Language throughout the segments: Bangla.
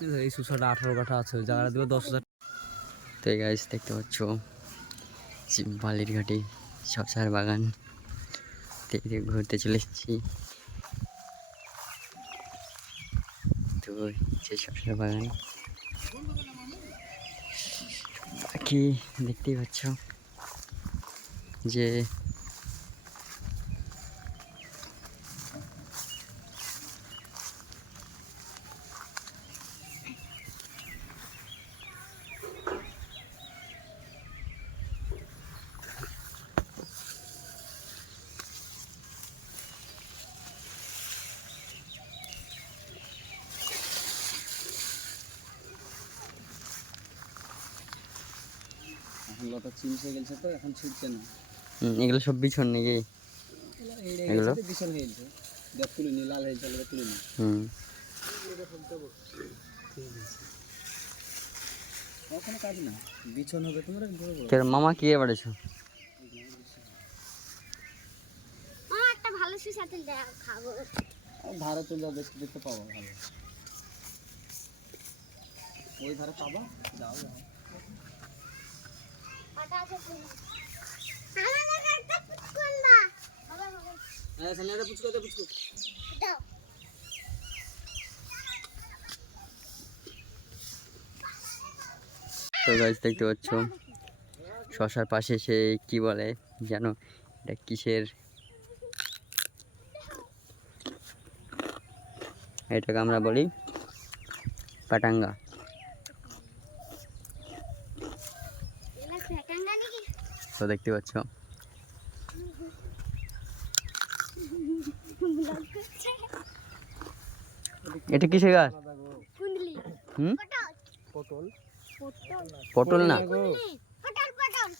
এই সুসাটা 18 কাঠা আছে, ওই জায়গাটা দিবে 10,000। তো গাইস দেখতে পাচ্ছ বালির ঘাটে শশার বাগান থেকে ঘুরতে চলে এসেছি। তো যে শশার বাগান বাকি দেখতেই পাচ্ছ যে লতা চিমসে গেছে তো এখন ছিটছে না। এগুলো সব বিছন নাকি? এগুলো বিছন হয়ে গেছে, দেখ তুলে নি, লাল হয়ে গেছে, তুলে নি। ওখানে কাজ না, বিছন হবে তোমার বড় বড়। মামা কি বাড়েছো? মামা একটা ভালো সুসাতে খাবো। ধারে তুলে দেখতে দেখতে পাবো ভালো, ওই ধারে পাবো। যাও যাও পাটা আছে ফুল। আমাদের একটা পুচকুন দা বাবা বাবা, হ্যাঁ সামনে একটা পুচকু দে, পুচকু দাও। তো গাইস দেখতে পাচ্ছ শশার পাশে সে কি বলে যেন, এটা কিসের, এটাকে আমরা বলি পাটাঙ্গা। এলা ফেটাঙ্গা নাকি? তো দেখতে পাচ্ছ এটা কিসের গাছ? কুন্দলি। হুম, পটল পটল পটল না, কুন্দলি পটল পটল।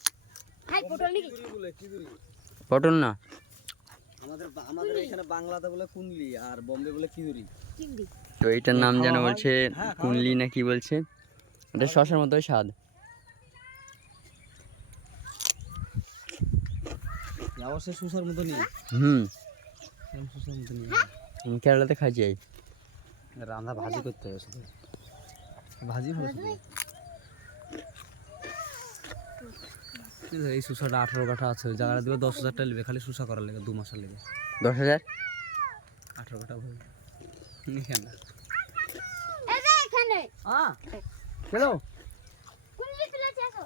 হাই পটল নাকি? পটল না, আমাদের এখানে বাংলাতে বলে কুনলি আর বোম্বে বলে কিউরি। চিংড়ি। তো এটার নাম যেন বলছে কুনলি না কি বলছে। এটা শশার মতোই স্বাদ। অবশ্যই সুসার মতো নেই। সুসার মতো নেই। আমি কেরালাতে খাই যাই। রান্না ভাজি করতে হবে শুধু, ভাজি ভালো শুধু। এই সুসাটা 18 কাঠা আছে, ওই জায়গাটা দিবে 10,000 টাকা নেবে খালি সুসা করার লেগে, 2 মাসের লেগে। 10,000? 18 কাঠা ভাই এখানে। এই যে এখানে হ্যাঁ চলো। কুন্দলি তুলেছে আসো।